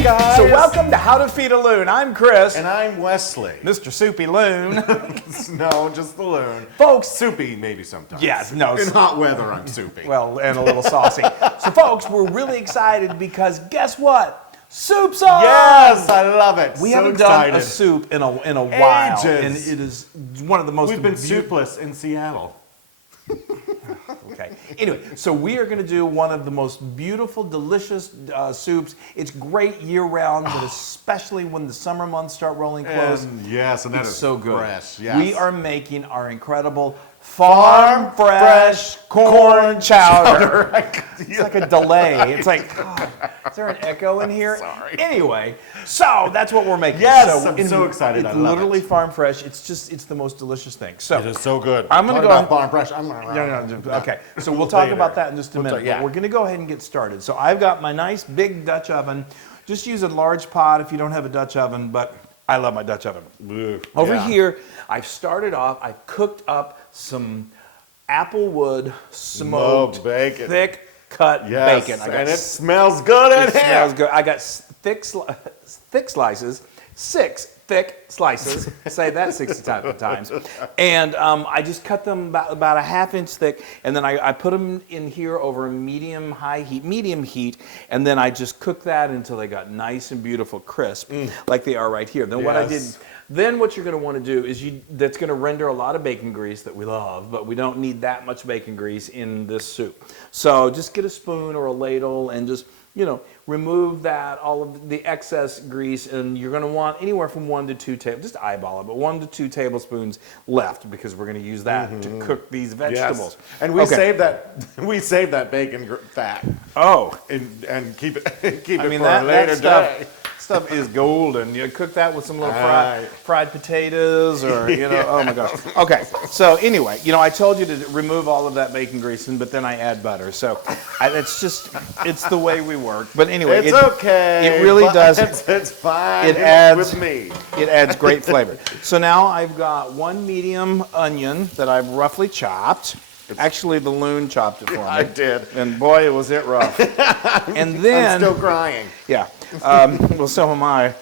Hey guys! So welcome to How to Feed a Loon. I'm Chris. And I'm Wesley. Mr. Soupy Loon. No, just the loon. Folks. Soupy maybe sometimes. Yes, no. In hot weather, I'm soupy. Well, and a little saucy. So folks, we're really excited because guess what? Soup's on! Yes, I love it. We so haven't excited. done a soup in a while. Ages. And it is one of the most... We've been soupless in Seattle. Okay. Anyway, so we are going to do one of the most beautiful, delicious soups. It's great year-round, but especially when the summer months start rolling close. Yes, and that is so good. fresh. Yes. We are making our incredible Farm Fresh Corn Chowder. It's like a delay. It's like, God, is there an echo in here? Sorry. Anyway, so that's what we're making. Yes, I'm so excited. It's I love literally it. farm fresh. It's the most delicious thing. So It is so good. I'm going to Talk go. about Farm Fresh. No. Okay, so we'll talk about that in just a minute. Yeah. But we're going to go ahead and get started. So I've got my nice big Dutch oven. Just use a large pot if you don't have a Dutch oven, but I love my Dutch oven. Over here, I've started off. I've cooked up some applewood smoked bacon. thick cut Yes, bacon. and it smells good in it here. smells good. I got thick slices, 6 thick slices. Say that 60 times. And I just cut them about a ½ inch thick, and then I put them in here over medium heat, and then I just cooked that until they got nice and beautiful crisp, like they are right here. Then what I did. Then what you're going to want to do is that's going to render a lot of bacon grease that we love, but we don't need that much bacon grease in this soup. So just get a spoon or a ladle and just, remove all of the excess grease, and you're going to want anywhere from 1 to 2 just eyeball it, but 1 to 2 tablespoons left because we're going to use that to cook these vegetables. Yes. And we save that bacon fat. Oh, and keep it for a that later day. Stuff is golden. You cook that with some little fried potatoes, or oh my gosh. Okay, so anyway, I told you to remove all of that bacon grease, but then I add butter. So it's the way we work. But anyway, it's okay. It really does. It's fine. It adds with me. It adds great flavor. So now I've got 1 medium onion that I've roughly chopped. Actually, the Loon chopped it for me. I did. And boy, was it rough. And then... I'm still crying. Yeah. Well, so am I.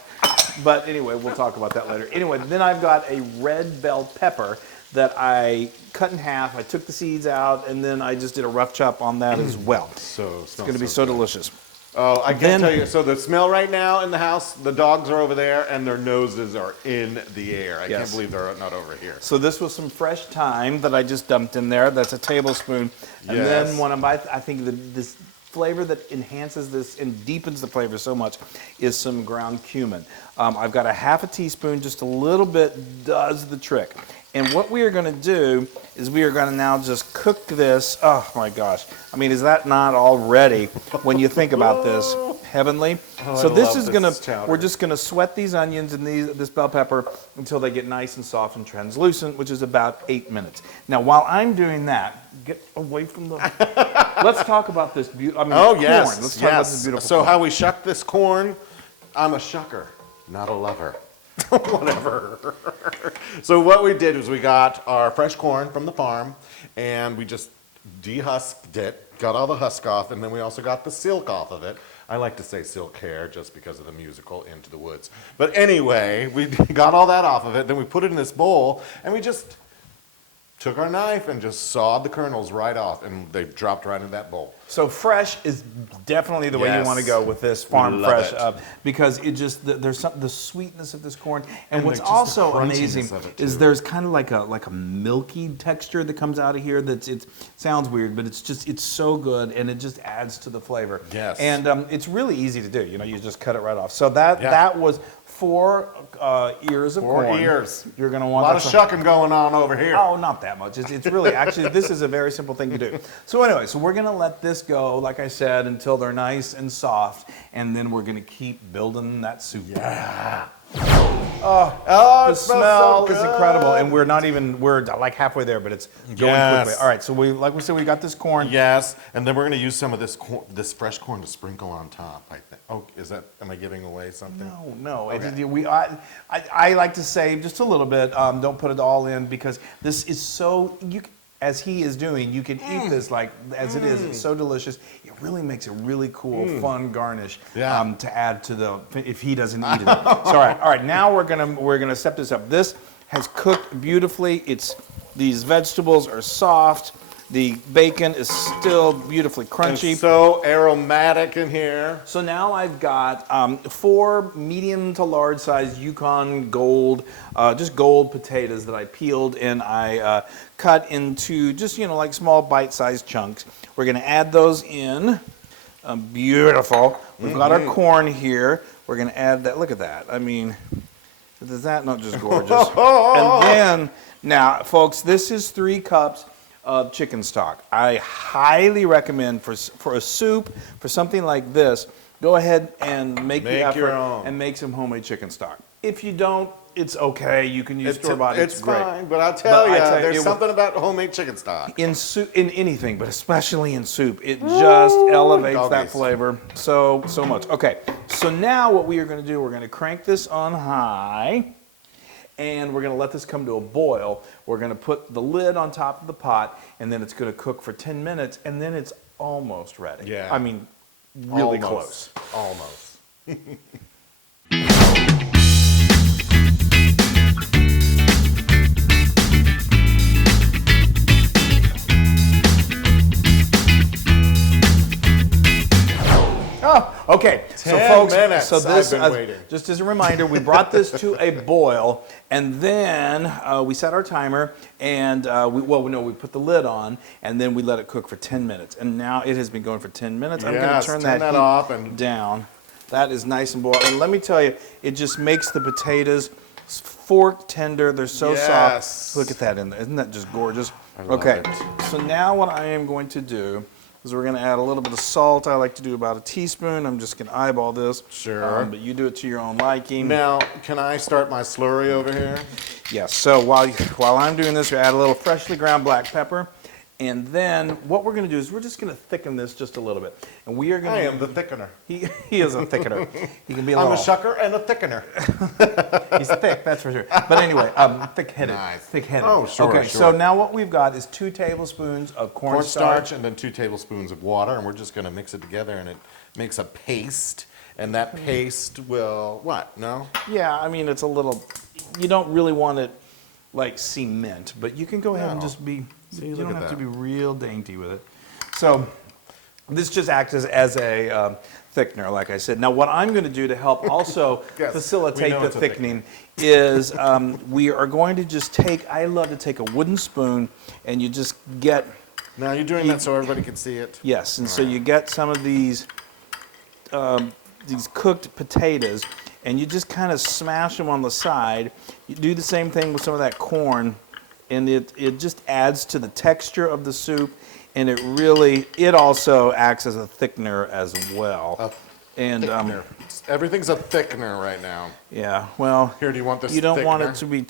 But anyway, we'll talk about that later. Anyway, then I've got a red bell pepper that I cut in half. I took the seeds out, and then I just did a rough chop on that as well. It's going to be so delicious. Oh, I can tell you. So the smell right now in the house, the dogs are over there, and their noses are in the air. I can't believe they're not over here. So this was some fresh thyme that I just dumped in there. That's a tablespoon. And then I think this flavor that enhances this and deepens the flavor so much is some ground cumin. I've got a ½ teaspoon, just a little bit does the trick. And what we are going to do is we are going to now just cook this. Oh my gosh. I mean, is that not already, when you think about this, heavenly? So this is going to, we're just going to sweat these onions and this bell pepper until they get nice and soft and translucent, which is about 8 minutes. Now, while I'm doing that, get away from the... Let's talk about this beautiful, corn. Let's talk about this beautiful corn. How we shuck this corn, I'm a shucker, not a lover. Whatever. So what we did was we got our fresh corn from the farm, and we just dehusked it, got all the husk off, and then we also got the silk off of it. I like to say silk hair just because of the musical Into the Woods. But anyway, we got all that off of it, then we put it in this bowl, and we just took our knife and just sawed the kernels right off, and they dropped right in that bowl. So fresh is definitely the way you want to go with this Farm Fresh, because it just there's the sweetness of this corn, and what's also amazing is there's kind of like a milky texture that comes out of here. It sounds weird, but it's so good, and it just adds to the flavor. Yes, and it's really easy to do. You just cut it right off. So that was 4 ears of corn. 4 ears. You're going to want a lot of shucking going on over here. Oh, not that much. It's really, actually, this is a very simple thing to do. So anyway, we're going to let this go, like I said, until they're nice and soft, and then we're going to keep building that soup. Yeah. The smell is incredible, and we're like halfway there, but it's going quickly. All right, so like we said, we got this corn. Yes, and then we're going to use some of this fresh corn to sprinkle on top, I think. Oh, am I giving away something? No. Okay. I like to save just a little bit. Don't put it all in, because this is so, as he is doing, you can eat this like as it is. It's so delicious. It really makes a really cool, fun garnish to add to the if he doesn't eat it. So all right. Now we're gonna step this up. This has cooked beautifully. These vegetables are soft. The bacon is still beautifully crunchy. It's so aromatic in here. So now I've got 4 medium to large size Yukon Gold, just gold potatoes that I peeled and I cut into just, like small bite-sized chunks. We're gonna add those in. Beautiful. We've got our corn here. We're gonna add that. Look at that. I mean, is that not just gorgeous? And then, now, folks, this is 3 cups of chicken stock. I highly recommend for a soup, for something like this, go ahead and make the effort your own. and make some homemade chicken stock. If you don't, it's okay. You can use store-bought. It's great. Fine, but I'll tell you, there's something about homemade chicken stock. In soup, in anything, but especially in soup, it just elevates that flavor so much. Okay, so now what we are going to do, we're going to crank this on high. And we're going to let this come to a boil. We're going to put the lid on top of the pot, and then it's going to cook for 10 minutes, and then it's almost ready. Yeah. I mean, really close. Almost. Oh, okay. 10 folks, minutes this, I've been waiting. Just as a reminder, we brought this to a boil, and then we set our timer, and we put the lid on, and then we let it cook for 10 minutes. And now it has been going for 10 minutes. I'm going to turn that heat off and down. That is nice and boiled. And let me tell you, it just makes the potatoes fork tender. They're so soft. Look at that in there. Isn't that just gorgeous? Okay. So now what I am going to do is we're going to add a little bit of salt. I like to do about a teaspoon. I'm just going to eyeball this. Sure. But you do it to your own liking. Now, can I start my slurry over here? Yes. So while I'm doing this, we add a little freshly ground black pepper. And then what we're going to do is we're just going to thicken this just a little bit. And we are going to... I am the thickener. He is a thickener. He can be a I'm little... a shucker and a thickener. He's thick, that's for sure. But anyway, thick-headed. Nice. Thick-headed. Oh, sure, Okay, sure. so now what we've got is 2 tablespoons of cornstarch. And then 2 tablespoons of water, and we're just going to mix it together, and it makes a paste. And that paste will... What? No? Yeah, I mean, it's a little... You don't really want it like cement, but you can go ahead and just be... you don't have to be real dainty with it. So this just acts as a thickener, like I said. Now what I'm going to do to help also facilitate the thickening is we are going to just take, I love to take a wooden spoon and you just get... Now you're doing that so everybody can see it? Yes, and so you get some of these cooked potatoes and you just kind of smash them on the side. You do the same thing with some of that corn. And it just adds to the texture of the soup, and it also acts as a thickener as well. Thickener. Everything's a thickener right now. Yeah, well, Here, do you want this you don't want thickener? it to be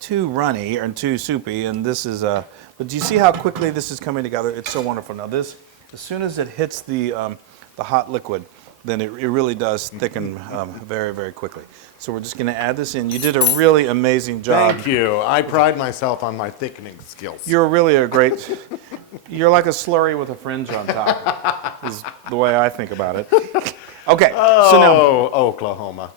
too runny or too soupy, and this is but do you see how quickly this is coming together? It's so wonderful. Now this, as soon as it hits the hot liquid, then it really does thicken very, very quickly. So we're just going to add this in. You did a really amazing job. Thank you. I pride myself on my thickening skills. You're really you're like a slurry with a fringe on top, is the way I think about it. Okay, so now, Oklahoma.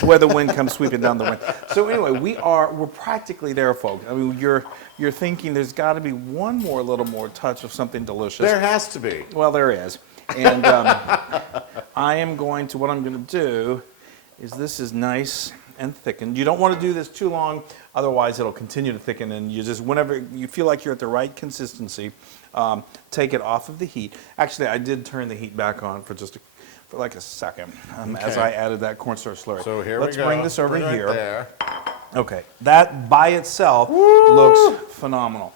where the wind comes sweeping down the wind. So anyway, we're practically there, folks. I mean, you're thinking there's got to be one more little more touch of something delicious. There has to be. Well, there is. And what I'm going to do is this is nice and thickened. You don't want to do this too long, otherwise it'll continue to thicken, and you just, whenever you feel like you're at the right consistency, take it off of the heat. Actually, I did turn the heat back on for like a second as I added that cornstarch slurry. So here Let's we go. bring this over Right here. there. Okay, that by itself looks phenomenal.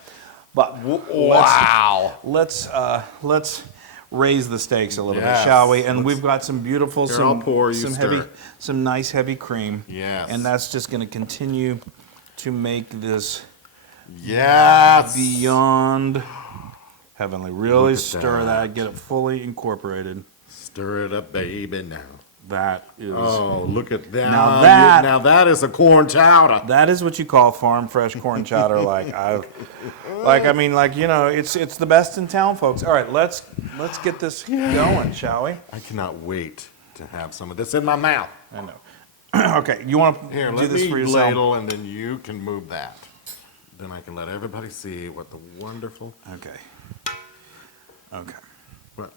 But Wow. let's raise the stakes a little bit, Yes. shall we? And we've got some beautiful, Here, I'll pour, you some stir. heavy, some nice heavy cream. Yes. And that's just going to continue to make this Yes. beyond heavenly. Really Look at stir that. that, get it fully incorporated. Stir it up, baby, now. That is. Oh, look at that. Now that is a corn chowder. That is what you call farm fresh corn chowder. It's the best in town, folks. All right, let's get this going, shall we? I cannot wait to have some of this in my mouth. I know. Okay, you want to Here, do let this me for yourself? ladle, and then you can move that. Then I can let everybody see what the wonderful. Okay. Okay. What?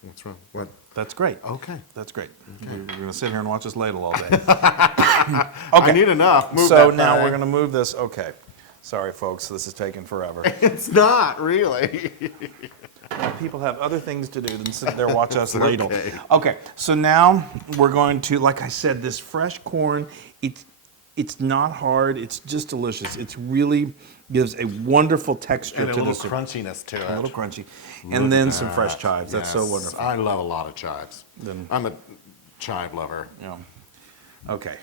What's wrong? What? That's great. Okay. That's great. We're going to sit here and watch us ladle all day. I need enough. Move So that now thing. we're going to move this. Okay. Sorry, folks. This is taking forever. It's not really. People have other things to do than sit there watch us It's ladle. okay. Okay. So now we're going to, like I said, this fresh corn. It's not hard. It's just delicious. It really gives a wonderful texture And a to little the soup. crunchiness to it. A little crunchy. Look And then at some that. fresh chives. That's so Yes. wonderful. I love a lot of chives. Then- I'm a chive lover. Yeah. Okay.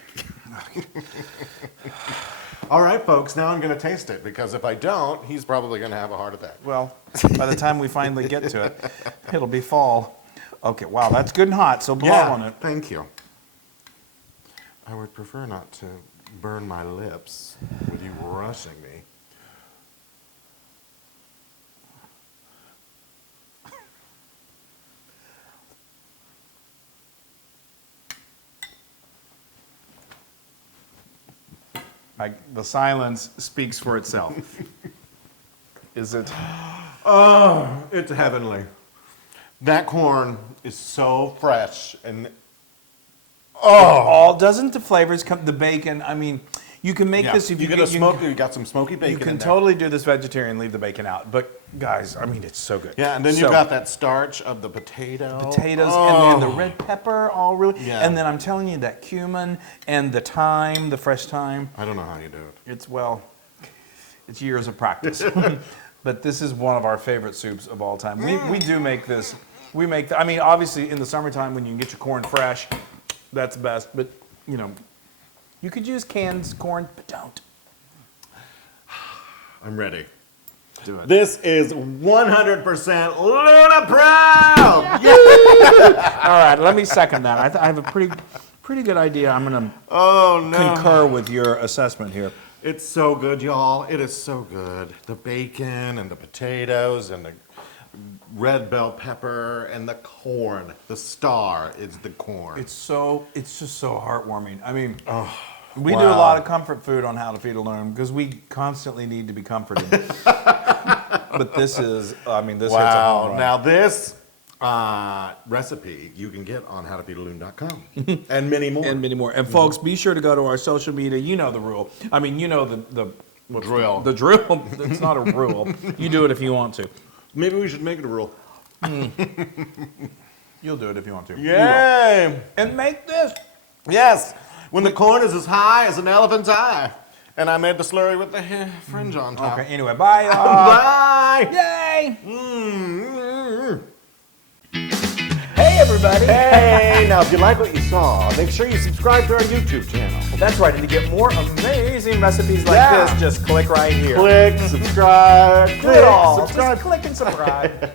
All right, folks, now I'm going to taste it because if I don't, he's probably going to have a heart attack. Well, by the time we finally get to it, it'll be fall. Okay, wow, that's good and hot, so blow on it. Thank you. I would prefer not to burn my lips with you rushing me. The silence speaks for itself. Is it? Oh, it's heavenly. That corn is so fresh and Doesn't the flavors come? The bacon. I mean, you can make this if you you get can, you got some smoky bacon. You can in there. totally do this vegetarian, leave the bacon out. But guys, I mean, it's so good. Yeah, and then So, you got that starch of the potato. potatoes Oh. and then the red pepper, all really. Yeah. And then I'm telling you that cumin and the thyme, the fresh thyme. I don't know how you do it. It's years of practice. But this is one of our favorite soups of all time. We do make this. We make. I mean, obviously in the summertime when you can get your corn fresh, that's best. But you know, you could use canned corn, but don't. I'm ready. Do it. This is 100% Luna proud. All right, let me second that. I have a pretty good idea. I'm going to Oh no. concur with your assessment here. It's so good, y'all. It is so good. The bacon and the potatoes and the red bell pepper and the corn. The star is the corn. It's just so heartwarming. I mean, we do a wow. lot of comfort food on How to Feed a Loon because we constantly need to be comforted. But this is, I mean, this hits a home wow. run. Now this recipe you can get on howtofeedaloon.com and many more. And many more. And folks, be sure to go to our social media. You know the rule. I mean, you know the drill. The drill. It's not a rule. You do it if you want to. Maybe we should make it a rule. You'll do it if you want to. You will. Yay! And make this. Yes, when the corn is as high as an elephant's eye. And I made the slurry with the fringe on top. Okay, anyway, bye, y'all. Bye! Yay! Mm. Hey, everybody. Hey, now if you like what you saw, make sure you subscribe to our YouTube channel. That's right, and to get more amazing recipes like Yeah. this, just click right here. Click, subscribe, Do it all. subscribe. Just click and subscribe.